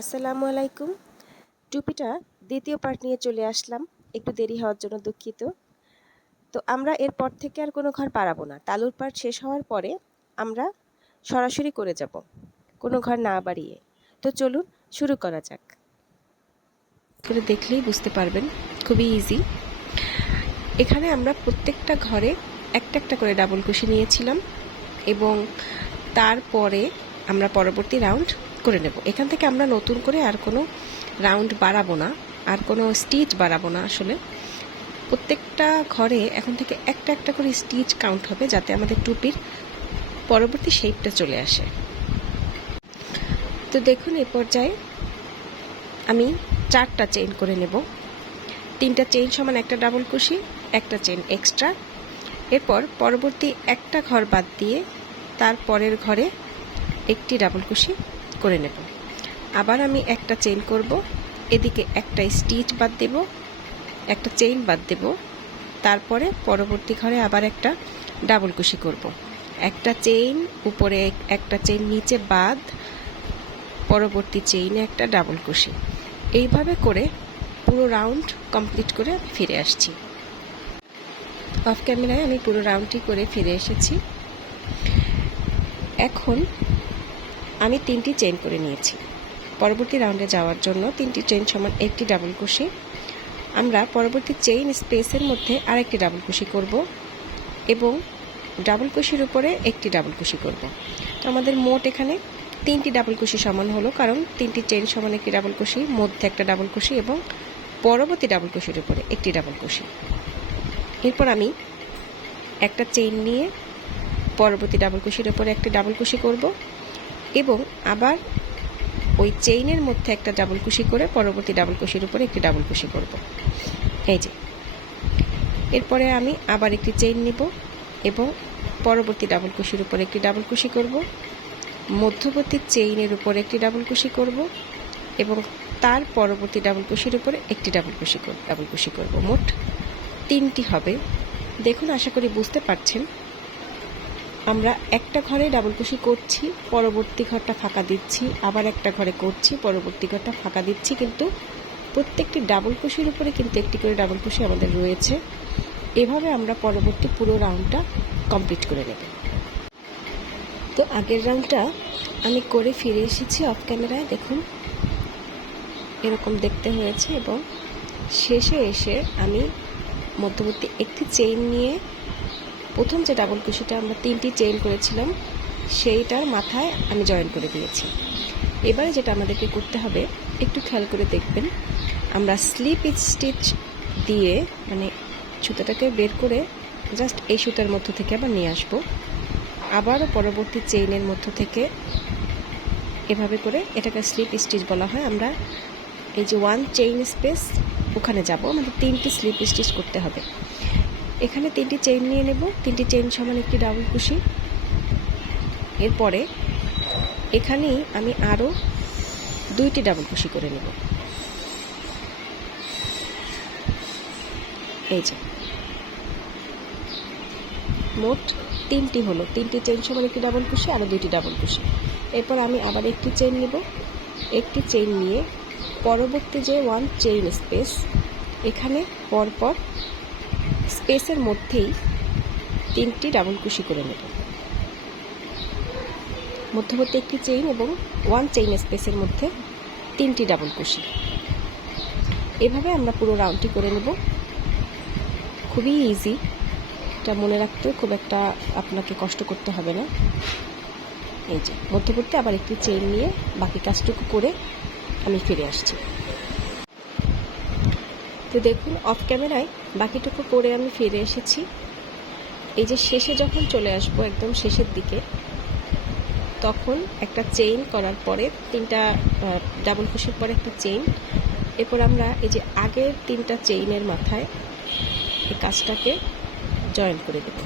আসসালামু আলাইকুম। টুপিটা দ্বিতীয় পার্ট নিয়ে চলে আসলাম। একটু দেরি হওয়ার জন্য দুঃখিত। তো আমরা এরপর থেকে আর কোনো ঘর বাড়াবো না। তালুর পার্ট শেষ হওয়ার পরে আমরা সরাসরি করে যাব, কোনো ঘর না বাড়িয়ে। তো চলুন শুরু করা যাক। করে দেখলেই বুঝতে পারবেন, খুবই ইজি। এখানে আমরা প্রত্যেকটা ঘরে একটা একটা করে ডাবল কুশি নিয়েছিলাম এবং তারপরে আমরা পরবর্তী রাউন্ড করে নেব। এখান থেকে আমরা নতুন করে আর কোনো রাউন্ড বাড়াবো না, আর কোনো স্টিচ বাড়াবো না। আসলে প্রত্যেকটা ঘরে এখন থেকে একটা একটা করে স্টিচ কাউন্ট হবে, যাতে আমাদের টুপির পরবর্তী শেপটা চলে আসে। তো দেখুন, এই পর্যায়ে আমি 4টা চেইন করে নেব। 3টা চেইন সমান একটা ডাবল কুশি, একটা চেইন এক্সট্রা। এরপর পরবর্তী একটা ঘর বাদ দিয়ে তার পরের ঘরে একটি ডাবল কুশি করে নেব। আবার আমি একটা চেইন করব, এদিকে একটা স্টিচ বাদ দেব, একটা চেইন বাদ দেব, তারপরে পরবর্তী ঘরে আবার একটা ডাবল কুশি করব। একটা চেইন উপরে, একটা চেইন নিচে বাদ, পরবর্তী চেইনে একটা ডাবল কুশি। এইভাবে করে পুরো রাউন্ড কমপ্লিট করে ফিরে আসছি। অফ ক্যামেরায় আমি পুরো রাউন্ডটি করে ফিরে এসেছি। এখন আমি 3টি চেইন করে নিয়েছি। পরবর্তী রাউন্ডে যাওয়ার জন্য 3টি চেইন সমান একটি ডাবল কুশি। আমরা পরবর্তী চেইন স্পেসের মধ্যে আরেকটি ডাবল কুশি করব এবং ডাবল কুশির উপরে একটি ডাবল কুশি করব। তো আমাদের মোট এখানে 3টি ডাবল কুশি সমান হলো, কারণ 3টি চেইন সমান একটি ডাবল কুশি, মধ্যে একটা ডাবল কুশি এবং পরবর্তী ডাবল কুশির উপরে একটি ডাবল কুশি। এরপর আমি একটা চেইন নিয়ে পরবর্তী ডাবল কুশির উপরে একটি ডাবল কুশি করব এবং আবার ওই চেইনের মধ্যে একটা ডাবল কুশি করে পরবর্তী ডাবল কুশির উপরে একটি ডাবল কুশি করব। এই যে, এরপরে আমি আবার একটি চেইন নিব এবং পরবর্তী ডাবল কুশির উপরে একটি ডাবল কুশি করব, মধ্যবর্তী চেইনের উপরে একটি ডাবল কুশি করব এবং তার পরবর্তী ডাবল কুশির উপরে একটি ডাবল কুশি করব। মোট 3টি হবে। দেখুন, আশা করি বুঝতে পারছেন। আমরা একটা ঘরে ডাবল কুশি করছি, পরবর্তী ঘরটা ফাঁকা দিচ্ছি, আবার একটা ঘরে করছি, পরবর্তী ঘরটা ফাঁকা দিচ্ছি, কিন্তু প্রত্যেকটি ডাবল কুশির উপরে কিন্তু একটি করে ডাবল কুশি আমাদের রয়েছে। এভাবে আমরা পরবর্তী পুরো রাউন্ডটা কমপ্লিট করে নেব। তো আগের রাউন্ডটা আমি করে ফিরে এসেছি অফ ক্যামেরায়। দেখুন, এরকম দেখতে হয়েছে এবং শেষে এসে আমি মধ্যবর্তী একটি চেইন নিয়ে প্রথম যে ডাবল কুশিটা আমরা 3টি চেইন করেছিলাম সেইটার মাথায় আমি জয়েন করে দিয়েছি। এবারে যেটা আমাদেরকে করতে হবে, একটু খেয়াল করে দেখবেন, আমরা স্লিপ স্টিচ দিয়ে মানে সুতাটাকে বের করে জাস্ট এই সুতার মধ্য থেকে আবার নিয়ে আসবো, আবারও পরবর্তী চেইনের মধ্য থেকে এভাবে করে, এটাকে স্লিপ স্টিচ বলা হয়। আমরা এই যে 1 চেইন স্পেস ওখানে যাব, আমাদের 3টি স্লিপ স্টিচ করতে হবে। এখানে 3টি চেইন নিয়ে নেব, 3টি চেইন সমান একটি ডাবল কুশি। এরপরে এখানেই আমি আরও 2টি ডাবল কুশি করে নেব। এই যে, মোট 3টি হলো। 3টি চেইন সমান একটি ডাবল কুশি, আরও 2টি ডাবল কুশি। এরপর আমি আবার একটি চেইন নেব, একটি চেইন নিয়ে পরবর্তী যে 1 চেইন স্পেস, এখানে পরপর স্পেসের মধ্যেই 3টি ডাবল কুশি করে নেব। মধ্যবর্তী একটি চেইন এবং 1 চেইন স্পেসের মধ্যে 3টি ডাবল কুশি। এভাবে আমরা পুরো রাউন্ডটি করে নেব। খুবই ইজি, এটা মনে রাখতে খুব একটা আপনাকে কষ্ট করতে হবে না। এই যে, মধ্যবর্তী আবার একটি চেইন নিয়ে বাকি কাজটুকু করে আমি ফিরে আসছি। তো দেখুন, অফ ক্যামেরায় বাকিটুকু করে আমি ফিরে এসেছি। এই যে শেষে যখন চলে আসবো, একদম শেষের দিকে, তখন একটা চেইন করার পরে 3টা ডাবল কুশির পরে একটা চেইন, এরপর আমরা এই যে আগের 3টা চেইনের মাথায় এই কাজটাকে জয়েন করে দেব।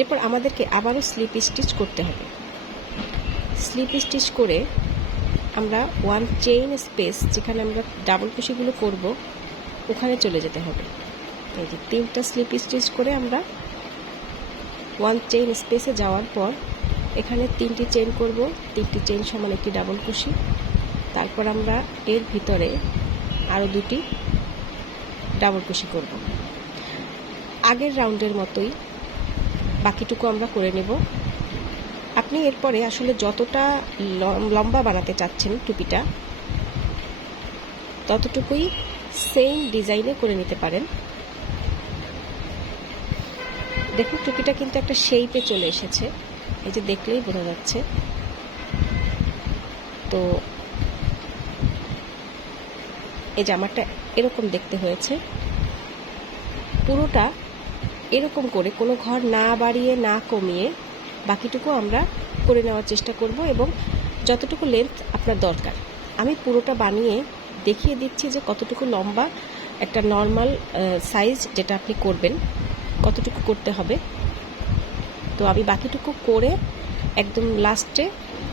এরপর আমাদেরকে আবারও স্লিপ স্টিচ করতে হবে। স্লিপ স্টিচ করে আমরা 1 চেইন স্পেস, যেখানে আমরা ডাবল কুশিগুলো করব, ওখানে চলে যেতে হবে। এই যে 3টা স্লিপ স্টিচ করে আমরা 1 চেইন স্পেসে যাওয়ার পর এখানে 3টি চেইন করব, 3টি চেইন সমান একটি ডাবল কুশি। তারপর আমরা এর ভিতরে আরও 2টি ডাবল কুশি করব। আগের রাউন্ডের মতোই বাকিটুকু আমরা করে নেব। আপনি এরপরে আসলে যতটা লম্বা বানাতে চাচ্ছেন টুপিটা, ততটুকুই সেম ডিজাইনে করে নিতে পারেন। দেখুন টুপিটা কিন্তু একটা শেপে চলে এসেছে, এই যে দেখলেই বোঝা যাচ্ছে। তো এই জামাটা এরকম দেখতে হয়েছে। পুরোটা এরকম করে কোনো ঘর না বাড়িয়ে না কমিয়ে বাকিটুকু আমরা করে নেওয়ার চেষ্টা করব, এবং যতটুকু লেন্থ আপনার দরকার আমি পুরোটা বানিয়ে দেখিয়ে দিচ্ছি যে কতটুকু লম্বা একটা নর্মাল সাইজ যেটা আপনি করবেন কতটুকু করতে হবে। তো আমি বাকিটুকু করে একদম লাস্টে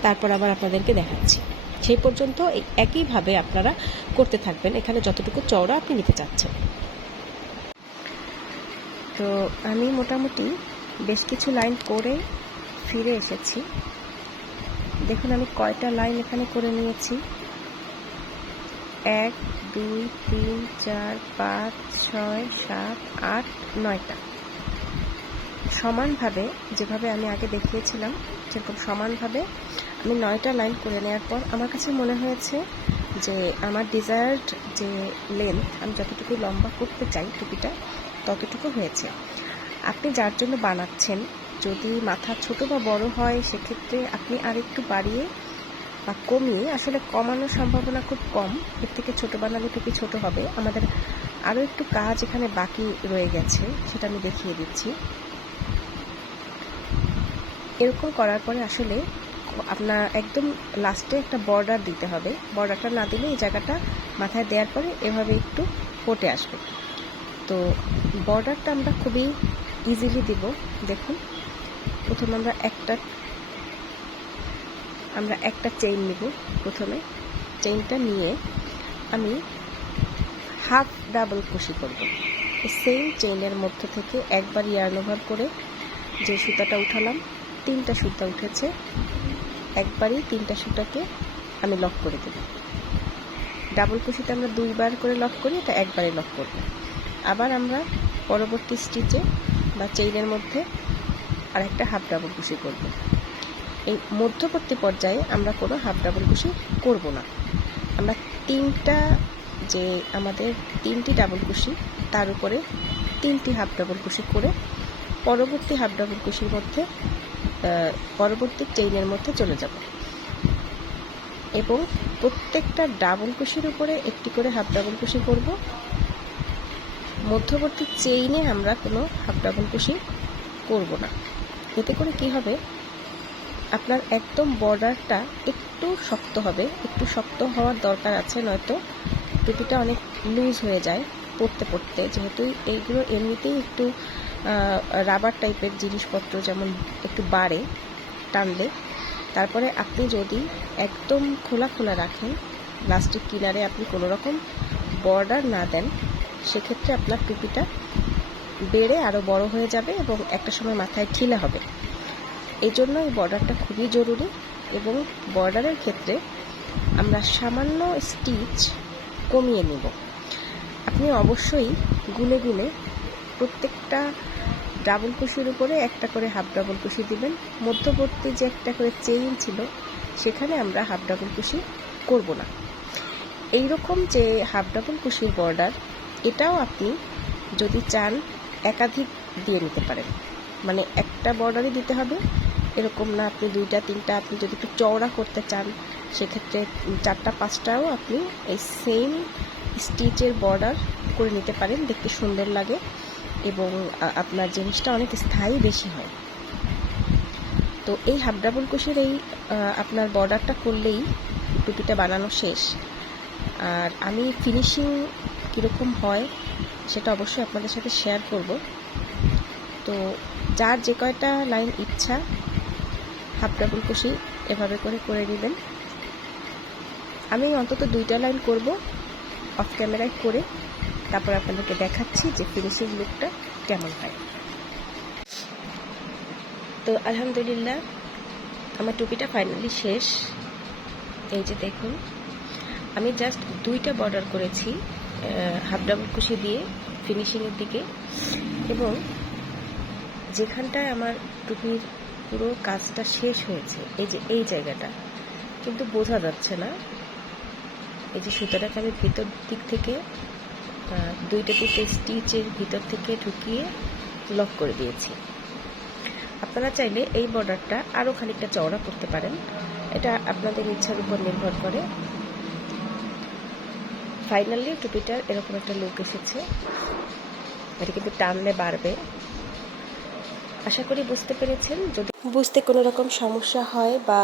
তারপর আবার আপনাদেরকে দেখাচ্ছি। সেই পর্যন্ত একইভাবে আপনারা করতে থাকবেন, এখানে যতটুকু চওড়া আপনি নিতে চাচ্ছেন। তো আমি মোটামুটি বেশ কিছু লাইন করে ফিরে এসেছি। দেখুন আমি কয়টা লাইন এখানে করে নিয়েছি। 1 2 3 4 5 6 7 8 9টা সমানভাবে, যেভাবে আমি আগে দেখিয়েছিলাম সেরকম সমানভাবে আমি 9টা লাইন করে নেওয়ার পর আমার কাছে মনে হয়েছে যে আমার ডিজায়ার্ড যে লেন্থ, আমি যতটুকু লম্বা করতে চাই টুপিটা ততটুকু হয়েছে। আপনি যার জন্য বানাচ্ছেন, যদি মাথা ছোট বা বড় হয় সেক্ষেত্রে আপনি আরেকটু বাড়িয়ে বা কমিয়ে, আসলে কমানোর সম্ভাবনা খুব কম, এর থেকে ছোট বানালে টুপি ছোট হবে। আমাদের আরও একটু কাজ এখানে বাকি রয়ে গেছে, সেটা আমি দেখিয়ে দিচ্ছি। এরকম করার পরে আসলে আপনার একদম লাস্টে একটা বর্ডার দিতে হবে। বর্ডারটা না দিলে এই জায়গাটা মাথায় দেওয়ার পরে এভাবে একটু ফুটে আসবে। তো বর্ডারটা আমরা খুবই ইজিলি দিব। দেখুন প্রথমে আমরা একটা চেইন নিব। প্রথমে চেইনটা নিয়ে আমি হাফ ডাবল কুশি করব। সেম চেইনের মধ্য থেকে একবার ইয়ার্ন ওভার করে যে সুতাটা উঠালাম, 3টা সুতা উঠেছে, একবারই 3টা সুতাকে আমি লক করে দেব। ডাবল কুশিতে আমরা 2বার করে লক করি, এটা একবারে লক করব। আবার আমরা পরবর্তী স্টিচে বা চেইনের মধ্যে আরেকটা হাফ ডাবল কুশি করব। এই মধ্যবর্তী পর্যায়ে আমরা কোনো হাফ ডাবল কুশি করব না। আমরা আমাদের 3টি ডাবল কুশি, তার উপরে 3টি হাফ ডাবল কুশি করে পরবর্তী হাফ ডাবল কুশির মধ্যে পরবর্তী চেইনের মধ্যে চলে যাব, এবং প্রত্যেকটা ডাবল কুশির উপরে একটি করে হাফ ডাবল কুশি করব। মধ্যবর্তী চেইনে আমরা কোনো হাফ ডাবল কুশি করব না। এতে করে কি হবে, আপনার একদম বর্ডারটা একটু শক্ত হবে। একটু শক্ত হওয়ার দরকার আছে, নয়তো টুপিটা অনেক লুজ হয়ে যায় পরতে পরতে। যেহেতু এইগুলো এমনিতেই একটু রাবার টাইপের জিনিসপত্র, যেমন একটু বাড়ে টানলে। তারপরে আপনি যদি একদম খোলা খোলা রাখেন, লাস্টের কিনারে আপনি কোনো রকম বর্ডার না দেন, সেক্ষেত্রে আপনার টুপিটা বেড়ে আরও বড় হয়ে যাবে এবং একটা সময় মাথায় ঢিলা হবে। এই জন্য এই বর্ডারটা খুবই জরুরি, এবং বর্ডারের ক্ষেত্রে আমরা সামান্য স্টিচ কমিয়ে নেব। আপনি অবশ্যই গুনে গুনে প্রত্যেকটা ডাবল কুশির উপরে একটা করে হাফ ডাবল কুশি দিবেন। মধ্যবর্তী যে একটা করে চেইন ছিল সেখানে আমরা হাফ ডাবল কুশি করব না। এইরকম যে হাফ ডাবল কুশির বর্ডার, এটাও আপনি যদি চান একাধিক দিয়ে নিতে পারেন। মানে একটা বর্ডারই দিতে হবে এরকম না, আপনি 2টা 3টা, আপনি যদি একটু চওড়া করতে চান সেক্ষেত্রে 4টা 5টাও আপনি এই সেম স্টিচের বর্ডার করে নিতে পারেন। দেখতে সুন্দর লাগে এবং আপনার জিনিসটা অনেক স্থায়ী বেশি হয়। তো এই হাফ ডাবল কুশির এই আপনার বর্ডারটা করলেই টুপিটা বানানো শেষ। আর আমি ফিনিশিং কীরকম হয় সেটা অবশ্যই আপনাদের সাথে শেয়ার করব। তো যার যে কয়টা লাইন ইচ্ছা হাফ ডাবল কুশি এভাবে করে নেবেন। আমি অন্তত 2টা লাইন করব অফ ক্যামেরায় করে, তারপর আপনাদেরকে দেখাচ্ছি যে ফিনিশিং লুকটা কেমন হয়। তো আলহামদুলিল্লাহ আমার টুপিটা ফাইনালি শেষ। এই যে দেখুন, আমি জাস্ট 2টা বর্ডার করেছি হাফ ডাবল কুশি দিয়ে ফিনিশিংয়ের দিকে, এবং যেখানটায় আমার টুপির পুরো কাজটা শেষ হয়েছে এই যে এই জায়গাটা কিন্তু বোঝা যাচ্ছে না। এই যে সুতাটাকে আমি ভিতর দিক থেকে 2টা স্টিচের ভিতর থেকে ঢুকিয়ে লক করে দিয়েছি। আপনারা চাইলে এই বর্ডারটা আরও খানিকটা চওড়া করতে পারেন, এটা আপনাদের ইচ্ছার উপর নির্ভর করে। ফাইনালি টুপিটার এরকম একটা লুক এসেছে। এটা কিন্তু টানলে বাড়বে। আশা করি বুঝতে পেরেছেন। যদি বুঝতে কোনো রকম সমস্যা হয় বা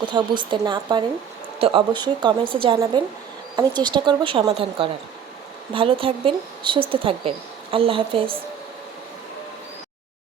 কোথাও বুঝতে না পারেন তো অবশ্যই কমেন্টসে জানাবেন, আমি চেষ্টা করব সমাধান করার। ভালো থাকবেন, সুস্থ থাকবেন। আল্লাহ হাফেজ।